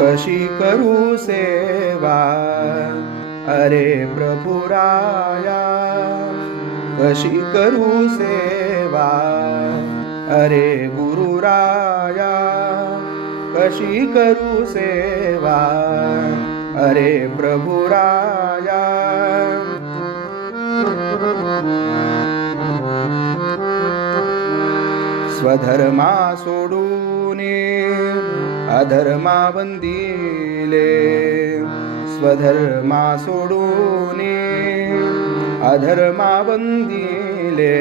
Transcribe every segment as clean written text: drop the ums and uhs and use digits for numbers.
कशी करू सेवा अरे प्रभुराया, कशी करू सेवा अरे गुरुराया, कशी करू सेवा अरे प्रभुराया। स्वधर्मा सोडूने अधर्मा वंदिले, स्वधर्मा सोडूने अधर्मा वंदिले,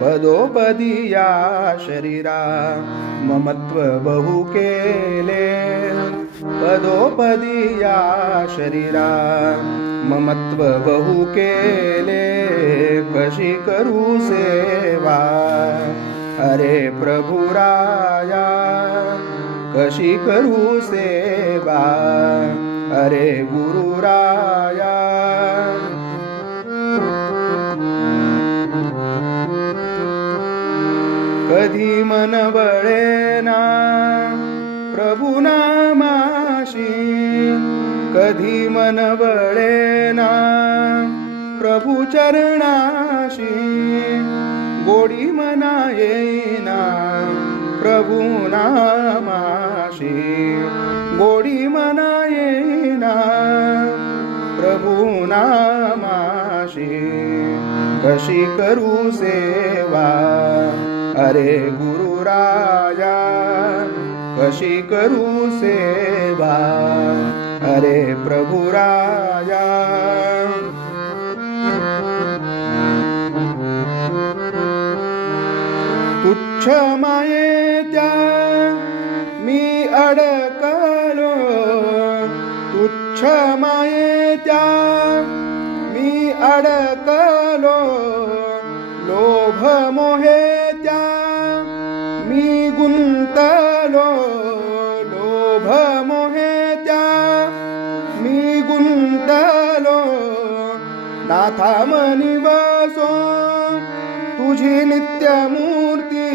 पदोपदी या शरीरा ममत्व बहु केले, पदोपदी या शरीरा ममत्व बहु केले, कशी करू सेवा अरे प्रभुराया, कशी करू सेवा अरे गुरुराया। कधी मन वळेना प्रभु नामाशी, कधी मन वळेना प्रभु चरणाशी, गोडी मना येईना प्रभु नामाशी, गोडी मना येईना प्रभु नामाशी, कशी करू सेवा अरे गुरुराया, कशी करू सेवा अरे प्रभुराया। तुच्छ मायेत्या मी अडकलो, तुच्छ मायेत्या मी अडकलो, लोभ मोहेत्या मी गुंतलो, लोभ मोहेत्या मी गुंतलो, नाथा मनी बसो तुझी नित्य मूर्ती,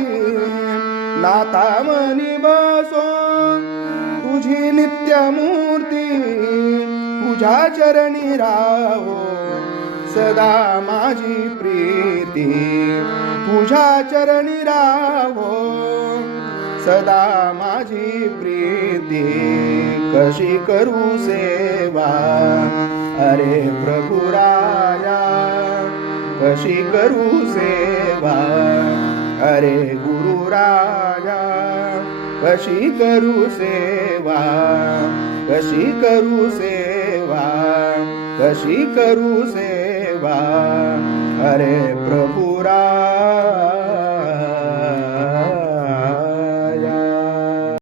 नाथा मनी बसो तुझी नित्य मूर्ती, तुझ्या चरणी राहो सदा माझी प्रीती, तुझ्या चरणी राहो सदा माझी प्रीती, कशी करू सेवा अरे प्रभुराया, कशी करू सेवा अरे गुरुराया, कशी करू सेवा, कशी करू सेवा, कशी करू सेवा अरे प्रभुराया।